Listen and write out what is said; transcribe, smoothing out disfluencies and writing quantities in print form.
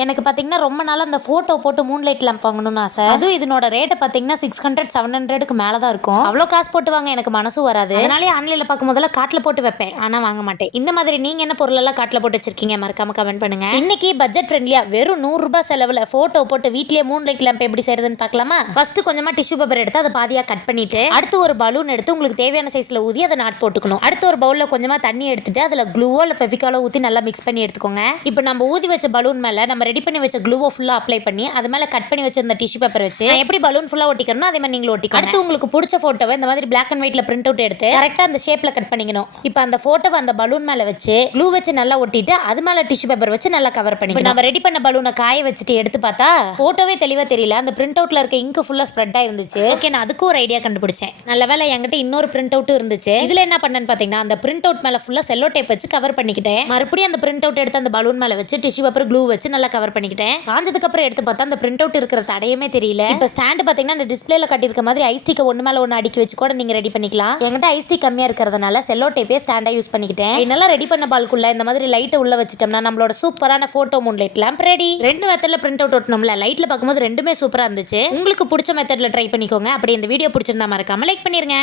எனக்கு பார்த்தீங்கன்னா ரொம்ப நாளாக அந்த ஃபோட்டோ போட்டு மூன் லைட் லேம்ப் வாங்கணும்னு ஆசை. அதுவும் இதனோட ரேட்டை பார்த்தீங்கன்னா 600-700க்கு மேலே தான் இருக்கும். அவ்வளோ காசு போட்டு வாங்க எனக்கு மனசும் வராது. அதனாலே ஆன்லைனில் பார்க்கும் போதெல்லாம் காட்டில் போட்டு வைப்பேன், ஆனால் வாங்க மாட்டேன். இந்த மாதிரி நீங்கள் என்ன பொருளெல்லாம் காட்டில் போட்டு வச்சிருக்கீங்க மறக்காம கமெண்ட் பண்ணுங்க. இன்னைக்கு பட்ஜெட் ஃப்ரெண்ட்லியாக வெறும் 100 ரூபாய் செலவில் ஃபோட்டோ போட்டு வீட்லேயே மூன் லைட் லேம்ப் எப்படி செய்யறதுன்னு பார்க்கலாமா? ஃபர்ஸ்ட் கொஞ்சமாக டிஷ்யூ பேப்பர் எடுத்து அதை பாதியாக கட் பண்ணிட்டு அடுத்து ஒரு பலூன் எடுத்து உங்களுக்கு தேவையான சைஸில் ஊதி அதை நாட் போட்டுக்கணும். அடுத்து ஒரு பவுலில் கொஞ்சமாக தண்ணி எடுத்துட்டு அதில் க்ளூவோ இல்லை ஃபெவிகாலோ ஊற்றி நல்லா மிக்ஸ் பண்ணி எடுத்துக்கோங்க. இப்போ நம்ம ஊதி வச்ச பலூன் மேலே நம்ம ரெடி பண்ணி வச்ச க்ளூ ஃபுல்லா அப்ளை பண்ணி அது மேல கட் பண்ணி வச்சிருந்த டிஷ்யூ பேப்பர் வச்சு எப்படி பலூன் ஃபுல்லா ஒட்டிக்கணும் அதே மாதிரி நீங்களும் ஒட்டிக்கணும். அடுத்து உங்களுக்கு பிடிச்ச போட்டோவை இந்த மாதிரி பிளாக் அண்ட் ஒயிட்ல பிரிண்ட் அவுட் எடுத்து கரெக்டா அந்த ஷேப்ல கட் பண்ணிக்கணும். இப்போ அந்த போட்டோவை அந்த பலூன் மேல வச்சு க்ளூ வச்சு நல்லா ஒட்டிட்டு அது மேல டிஷ்யூ பேப்பர் வச்சு நல்லா கவர் பண்ணிக்கணும். நம்ம ரெடி பண்ண பலூனை காய வச்சுட்டு எடுத்து பார்த்தா போட்டோவே தெளிவா தெரியல, அந்த பிரிண்ட் அவுட்ல இருக்க இங்க் ஃபுல்லா ஸ்ப்ரெட் ஆயிருந்துச்சு. ஓகே, நான் அதுக்கு ஒரு ஐடியா கண்டுபிடிச்சேன். நல்ல வேளை என்கிட்ட இன்னொரு பிரிண்ட் அவுட் இருந்துச்சு. இதுல என்ன பண்ணேன்னு பாத்தீங்கன்னா அந்த பிரிண்ட் அவுட் மேல ஃபுல்லா செல்லோ டேப் வச்சு கவர் பண்ணிக்கிட்டேன். மறுபடியும் அந்த பிரிண்ட் அவுட் எடுத்து அந்த பலூன் மேல வச்சு டிஷ்யூ பேப்பர் க்ளூ வச்சு நல்லா கவர் பண்ணிக்கிட்டேன். காஞ்சதுக்கு அப்புறம் எடுத்து பார்த்தா அந்த பிரிண்ட் அவுட் இருக்கிற தடையுமே தெரியல. இப்போ ஸ்டாண்ட் பாத்தீங்கன்னா அந்த டிஸ்பிளேல கட்டியிருக்க மாதிரி ஐஸ்டிக்கை ஒன்று மேல ஒன்று அடுக்கி வச்சு கூட நீங்க ரெடி பண்ணிக்கலாம். என்கிட்ட ஐஸ்டிக் கம்மியா இருக்கிறதுனால செல்லோ டேப்பே ஸ்டாண்டா யூஸ் பண்ணிக்கிட்டேன். நல்லா ரெடி பண்ண பால்குள்ள இந்த மாதிரி லைட்டை உள்ள வச்சிட்டோம்னா நம்மளோட சூப்பரான photo moon light lamp ready. ரெண்டு மெத்தட்ல பிரிண்ட் அவுட் ஒட்டணும்ல, லைட்ல பார்க்கும்போது ரெண்டுமே சூப்பரா இருந்துச்சு. உங்களுக்கு பிடிச்ச மெத்தட்ல ட்ரை பண்ணிக்கோங்க. அப்படி இந்த வீடியோ பிடிச்சிருந்தா மறக்காம லைக் பண்ணிருங்க.